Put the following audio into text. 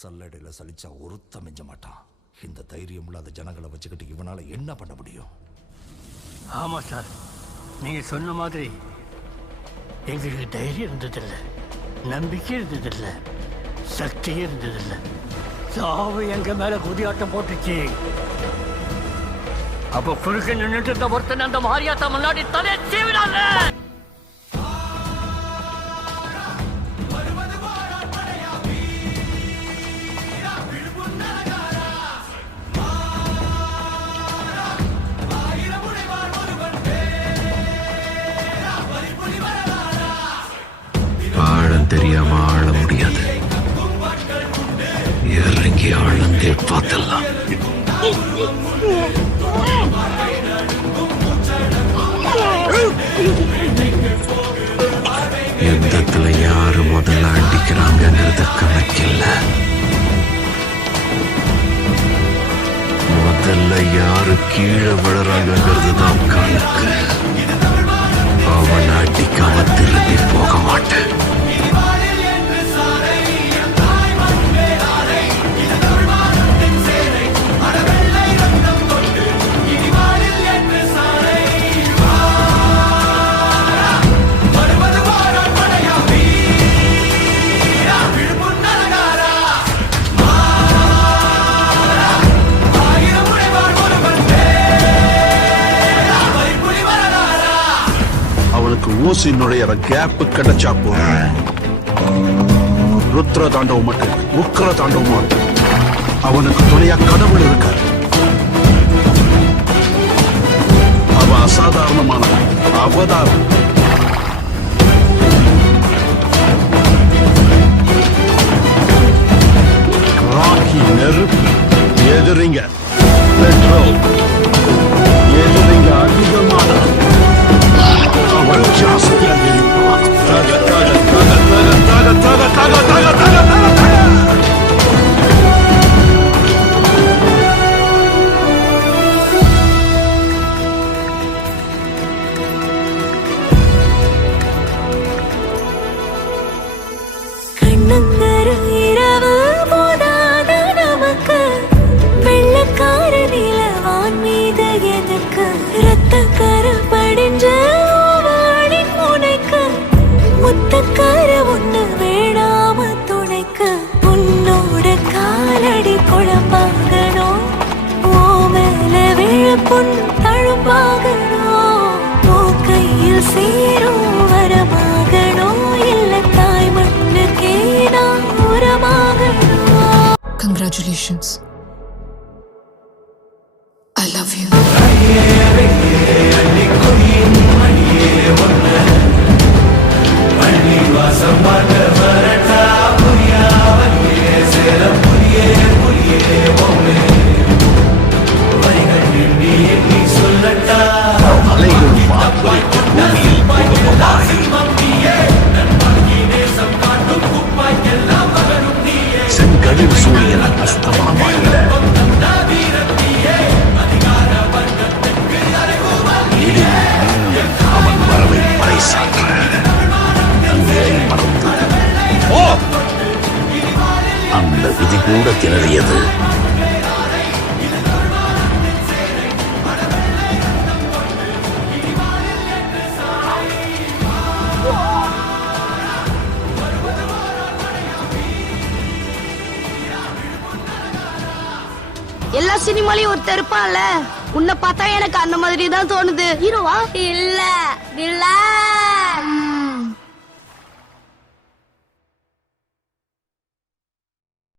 சல்லடையில் சலிச்சா ஒருத்த மிஞ்ச மாட்டான். இந்த தைரியம் இல்லாத ஜனங்களை வச்சுக்கிட்டு இவனால என்ன பண்ண முடியும்? ஆமா சார், நீங்க சொன்ன மாதிரி எங்களுக்கு தைரியம் இருந்ததில்லை, நம்பிக்கை இருந்ததில்லை, சக்தியே இருந்ததில்லை. சாவு எங்க மேல குதியாட்டம் போட்டுச்சு. அப்ப குறுக்க நின்றுட்டு இருந்த ஒருத்தன் அந்த மாரியாத்தா முன்னாடி தலையை சீவினாங்க. ஆழம் தெரியாம ஆழ முடியாது, இறங்கி ஆழந்தே பார்த்தலாம். யுத்தத்துல யாரு முதல்ல அடிக்கிறாங்கிறத கணக்கில்ல, முதல்ல யாரு கீழே விழுறாங்கிறது தான் கணக்கு. அவன் அடிக்காம திரும்பி போக மாட்டேன். ஊசி நுழையிற கேப் கிடைச்சா போதும். ருத்ர தாண்டவம் மட்டும் உக்கிர தாண்டவம் அவனுக்கு துணையா கடவுள் இருக்காரு. அவன் அசாதாரணமான அவதாரம். ராக்கி நெருப்பு, எதிரிங்க பெட்ரோல், எதிரிங்க அதிகமான அவன் ஜாஸ்தியா தெரியுமா? தக தக தக தக தக தக தக தக தக தக. கண்ணங்கர இரவு போதாத நமக்கு, வெள்ளக்கார நிலவான் மீது எதுக்கு, ரத்தக்கர படிஞ்ச முத்தக்கார ஒண்ணு வேணாம துணைக்கு, உன்னோட காலடி குழம்பாகணும், ஓ மேல விழப்புண் தழும்பாகணும், ஓ கையில் சேரும் வரமாகணும், இல்ல தாய் மண்ணுக்கே நான் உரமாகணும். Congratulations. I love you. செங்கழிவு சூரியன் அஸ்தமானமாயில அவன் வரவை பறைசாற்ற மறந்து அந்த விதி கூட திணறியது. எல்லா சினிமாலையும் ஒருத்தர் இருப்பான்ல, உன்னை பார்த்தா எனக்கு அந்த மாதிரி தான் தோணுது. ஹீரோவா? இல்ல,